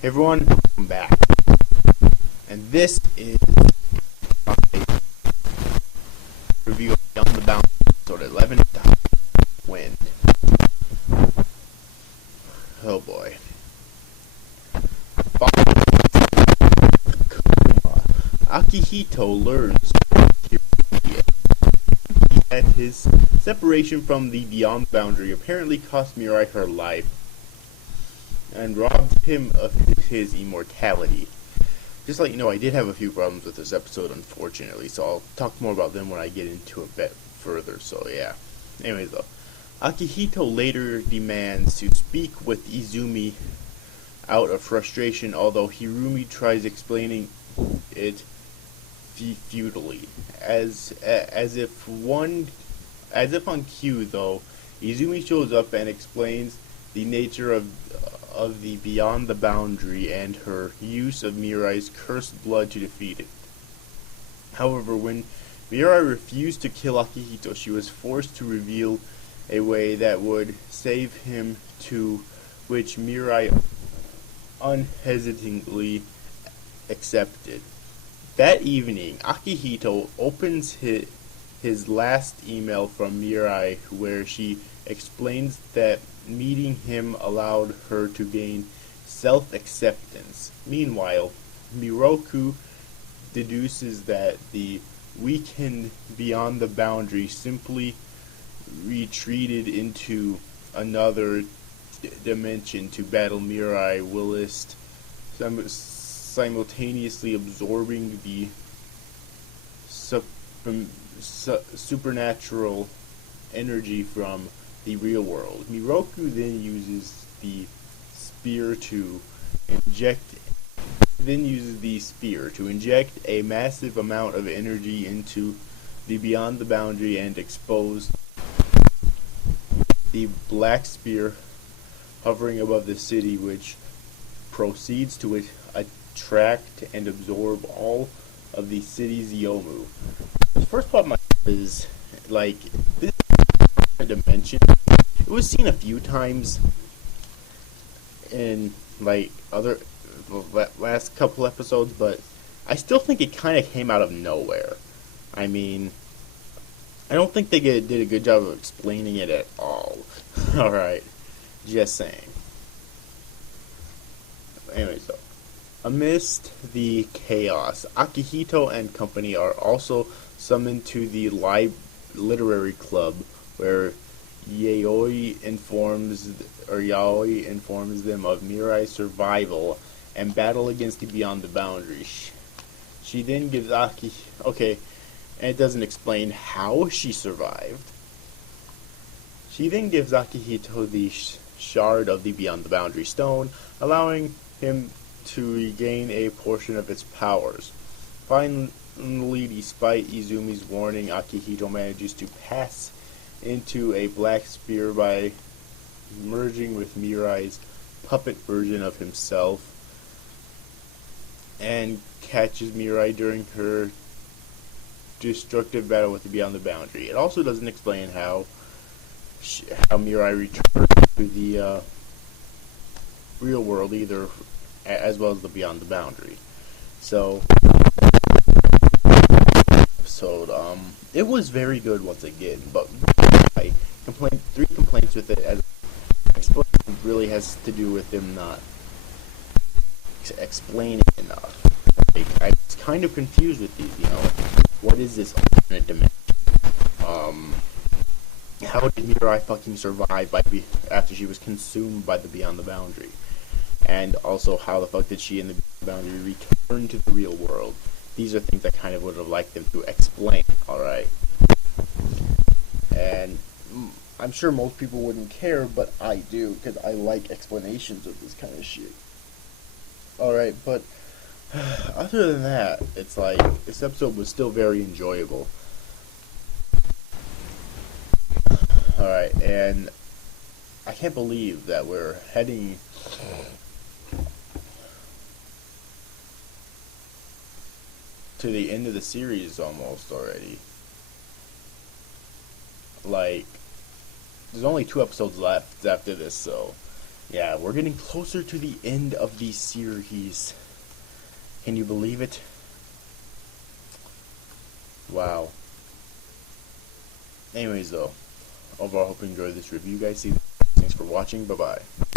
Hey everyone, welcome back. And this is my review of Beyond the Bounds, episode 11, Wind. Oh boy. Akihito learns that his separation from the Beyond Boundary apparently cost Mirai her life and robbed him of his immortality. Just to let you know, I did have a few problems with this episode, unfortunately, so I'll talk more about them when I get into a bit further, so yeah. Anyways though, Akihito later demands to speak with Izumi out of frustration, although Hirumi tries explaining it futilely. As if on cue though, Izumi shows up and explains the nature of the Beyond the Boundary and her use of Mirai's cursed blood to defeat it. However, when Mirai refused to kill Akihito, she was forced to reveal a way that would save him, to which Mirai unhesitatingly accepted. That evening, Akihito opens his last email from Mirai, where she explains that meeting him allowed her to gain self-acceptance. Meanwhile, Miroku deduces that the weakened Beyond the Boundary simply retreated into another dimension to battle Mirai whilst simultaneously absorbing the supernatural energy from the real world. Miroku then uses the spear to inject a massive amount of energy into the Beyond the Boundary and expose the black spear hovering above the city, which proceeds to attract and absorb all of the city's Yomu. The first part of my is like this dimension. It was seen a few times in like other last couple episodes, but I still think it kind of came out of nowhere. I mean, I don't think they did a good job of explaining it at all. Alright, just saying. Anyways, though, amidst the chaos, Akihito and company are also summoned to the literary club, where Yaoi informs them of Mirai's survival and battle against the Beyond the Boundary. She then gives and it doesn't explain how she survived. She then gives Akihito the shard of the Beyond the Boundary stone, allowing him to regain a portion of its powers. Finally, despite Izumi's warning, Akihito manages to pass into a black spear by merging with Mirai's puppet version of himself, and catches Mirai during her destructive battle with the Beyond the Boundary. It also doesn't explain how Mirai returned to the real world either, as well as the Beyond the Boundary. So it was very good once again, but three complaints with it, as explanation really has to do with them not explaining enough. I was kind of confused with these, what is this alternate dimension? How did Mirai fucking survive after she was consumed by the Beyond the Boundary? And also, how the fuck did she and the Beyond the Boundary return to the real world? These are things I kind of would have liked them to explain, alright? And I'm sure most people wouldn't care, but I do, because I like explanations of this kind of shit. Alright, but other than that, it's like, this episode was still very enjoyable. Alright, and I can't believe that we're heading to the end of the series almost already. Like, there's only 2 episodes left after this, so Yeah, we're getting closer to the end of the series. Can you believe it? Wow. Anyways, though, overall, I hope you enjoyed this review, guys. Thanks for watching. Bye-bye.